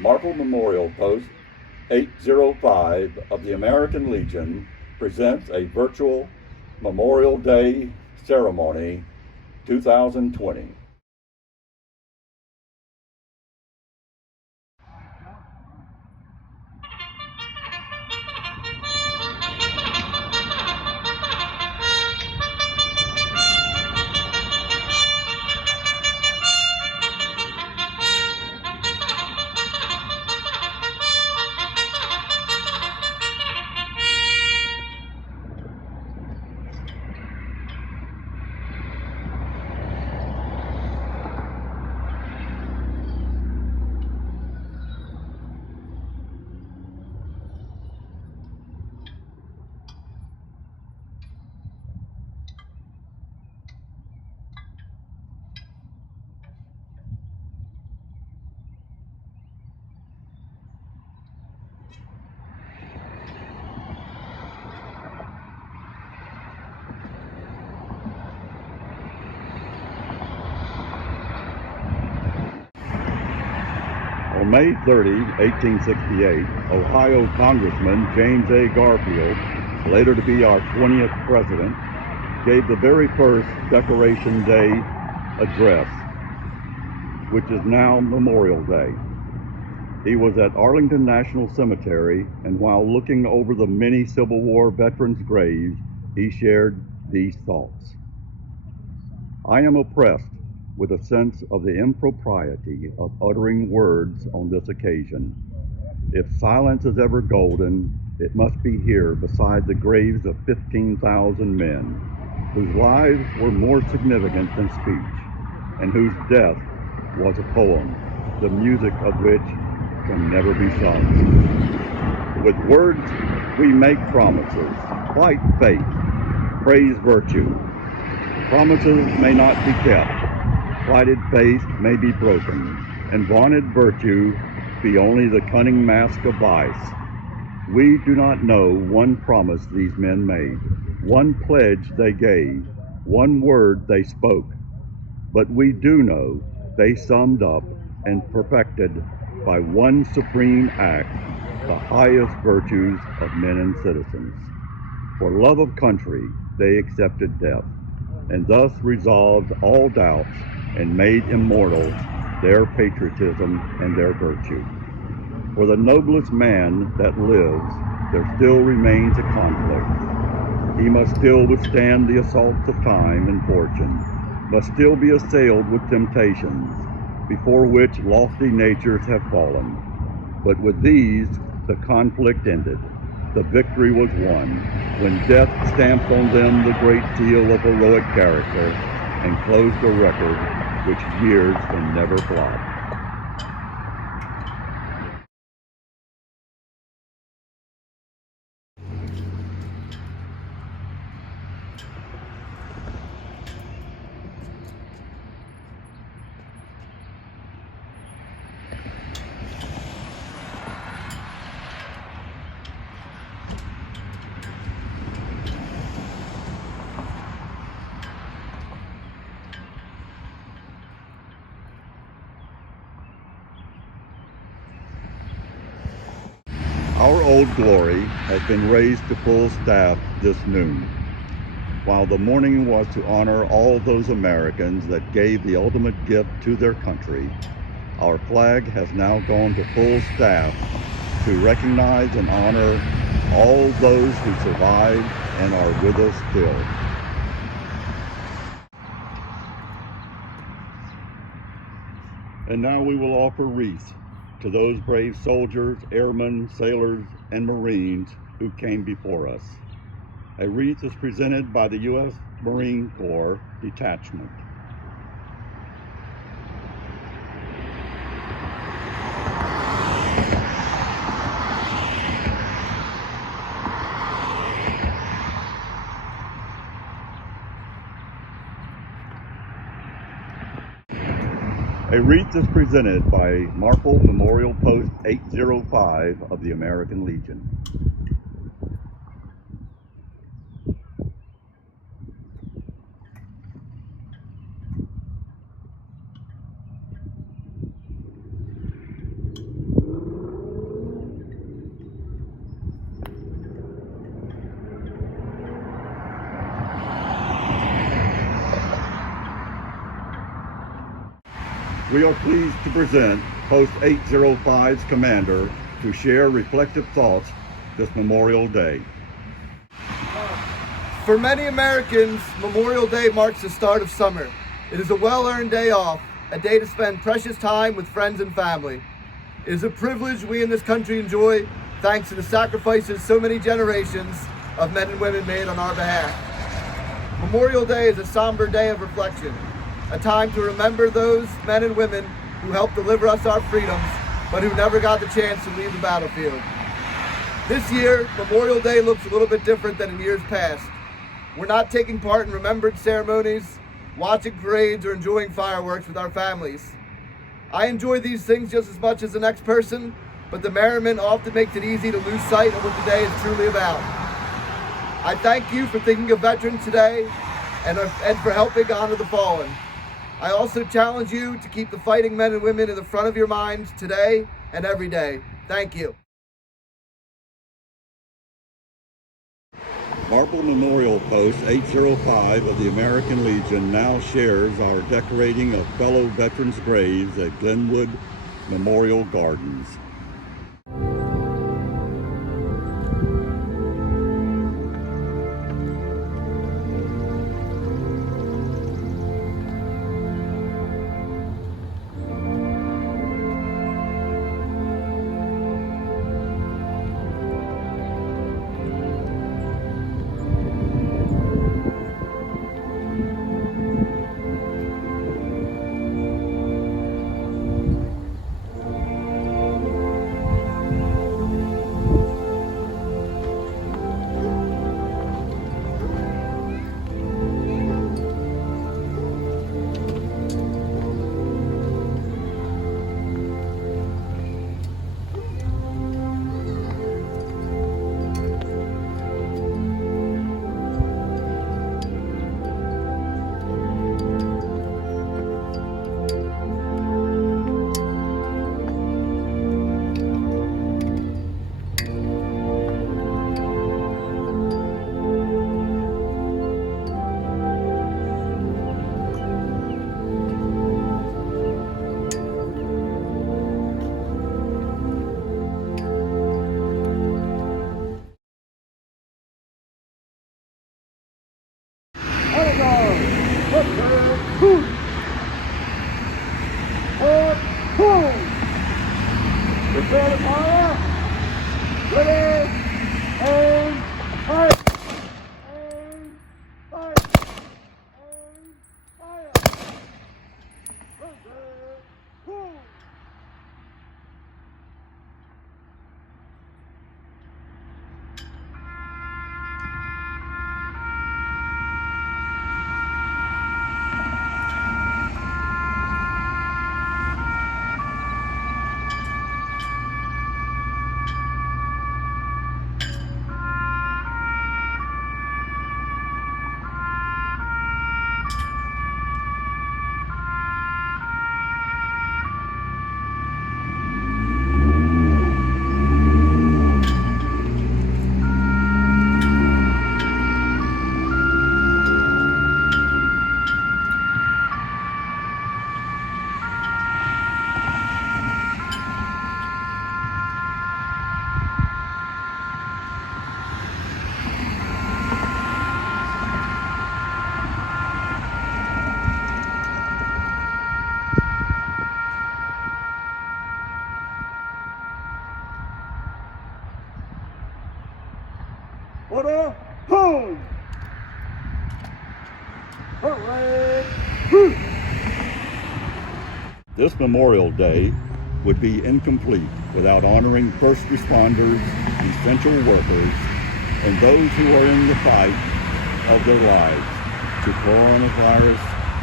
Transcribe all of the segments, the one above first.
Marple Memorial Post 805 of the American Legion presents a virtual Memorial Day ceremony 2020. On May 30, 1868, Ohio Congressman James A. Garfield, later to be our 20th president, gave the very first Decoration Day address, which is now Memorial Day. He was at Arlington National Cemetery, and while looking over the many Civil War veterans' graves, he shared these thoughts. I am oppressed with a sense of the impropriety of uttering words on this occasion. If silence is ever golden, it must be here beside the graves of 15,000 men whose lives were more significant than speech, and whose death was a poem, the music of which can never be sung. With words we make promises, fight faith, praise virtue. Promises may not be kept, plighted faith may be broken, and vaunted virtue be only the cunning mask of vice. We do not know one promise these men made, one pledge they gave, one word they spoke, but we do know they summed up and perfected by one supreme act the highest virtues of men and citizens. For love of country they accepted death, and thus resolved all doubts and made immortal their patriotism and their virtue. For the noblest man that lives, there still remains a conflict. He must still withstand the assaults of time and fortune, must still be assailed with temptations, before which lofty natures have fallen. But with these, the conflict ended. The victory was won, when death stamped on them the great seal of heroic character and closed a record which years can never blot. Our Old Glory has been raised to full staff this noon. While the morning was to honor all those Americans that gave the ultimate gift to their country, our flag has now gone to full staff to recognize and honor all those who survived and are with us still. And now we will offer wreaths to those brave soldiers, airmen, sailors, and Marines who came before us. A wreath is presented by the U.S. Marine Corps Detachment. A wreath is presented by Marple Memorial Post 805 of the American Legion. we are pleased to present Post 805's commander to share reflective thoughts this Memorial Day. For many Americans, Memorial Day marks the start of summer. It is a well-earned day off, a day to spend precious time with friends and family. It is a privilege we in this country enjoy thanks to the sacrifices so many generations of men and women made on our behalf. Memorial Day is a somber day of reflection, a time to remember those men and women who helped deliver us our freedoms, but who never got the chance to leave the battlefield. This year, Memorial Day looks a little bit different than in years past. We're not taking part in remembrance ceremonies, watching parades, or enjoying fireworks with our families. I enjoy these things just as much as the next person, but the merriment often makes it easy to lose sight of what the day is truly about. I thank you for thinking of veterans today and for helping honor the fallen. I also challenge you to keep the fighting men and women in the front of your minds today and every day. Thank you. Marple Memorial Post 805 of the American Legion now shares our decorating of fellow veterans' graves at Glenwood Memorial Gardens. Prepare to fire. Ready, aim, fire. Aim, fire. Aim, fire. Ready, boom. Order, hold! Parade! This Memorial Day would be incomplete without honoring first responders, essential workers, and those who are in the fight of their lives to coronavirus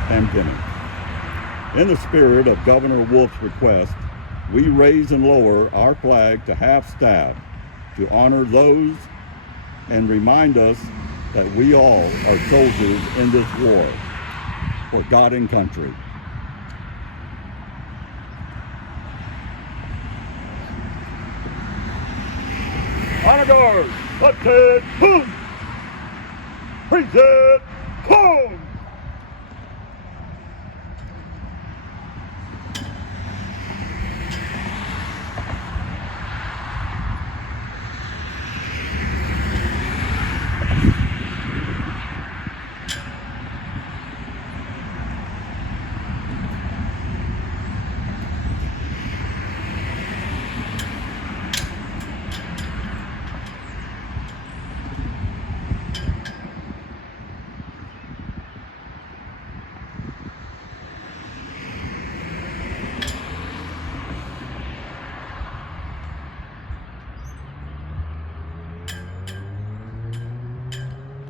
pandemic. In the spirit of Governor Wolf's request, we raise and lower our flag to half staff to honor those and remind us that we all are soldiers in this war for God and country. Honor guard, left hand, boom! Present, boom!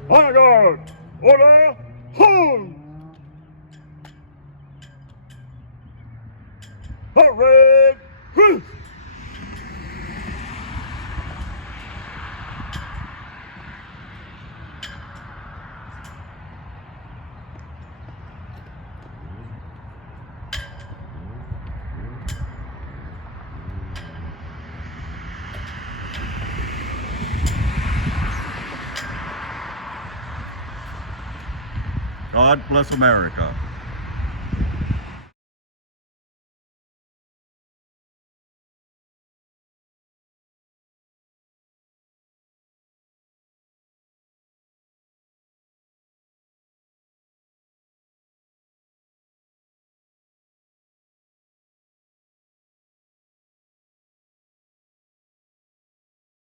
Honor guard! Order! Hold! Parade! Cruise! God bless America.